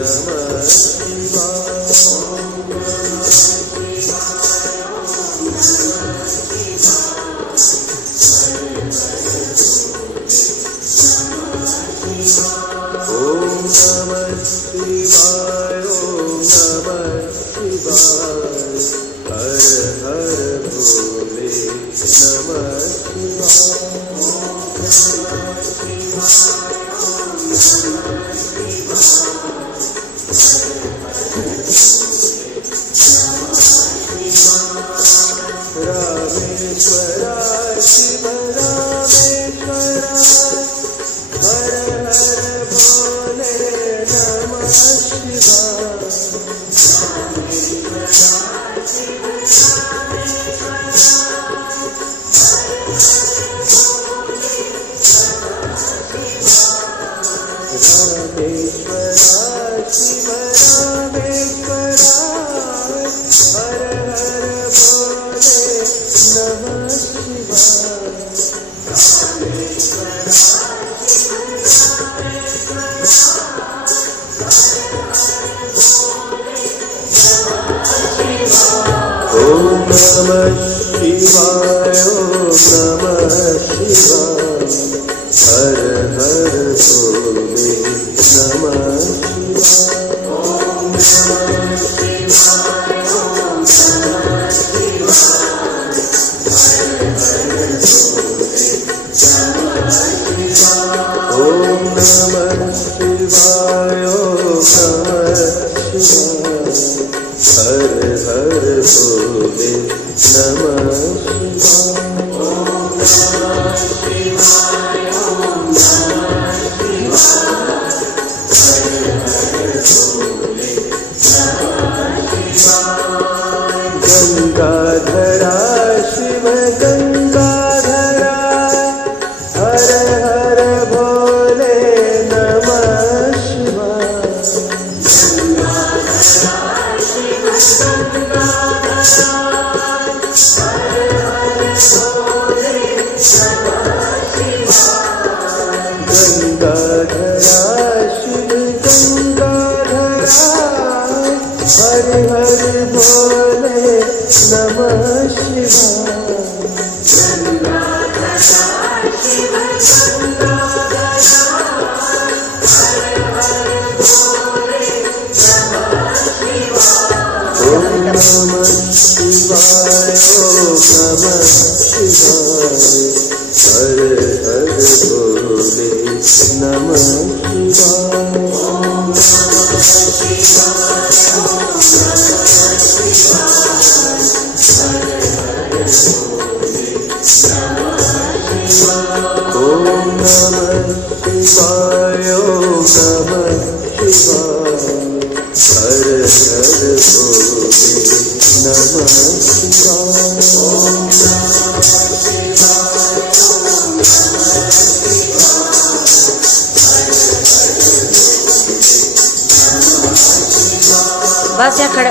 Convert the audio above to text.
नमः शिवाय। ओम नमः शिवाय। हर हर भोले नमः रामेश्वराय शिव रामेश्वराय। हर हर भोले नमः शिवाय। रामेश्वराय शिव रामेश्वराय। हर हर भोले नमः शिवाय। ओम नमः शिवाय। ओम नमः शिवाय। हर हर भोले नमः शिवाय। ओम नमः शिवाय। ओम नमः शिवाय। ओम नमः शिवाय। ओम नमः शिवाय। हर हर भोले नमः शिवाय। ओम नमः शिवाय। ओम नमः शिवाय। गंगाधरा शिव गंगाधरा। हर हर भोले नमः शिवाय। गंगाधरा शिव गंगाधरा। हर हर भोले नमः शिवाय। ओम नमः शिवाय। ओम नमः शिवाय। हर हर भोले नमः शिवाय। ओम नमः शिवाय। ओम नमः शिवाय। ओम नमः शिवाय। ओम नमः शिवाय। हर हर भोले नमः शिवाय। ओम नमः शिवाय। ओम नमः शिवाय। बस या खड़े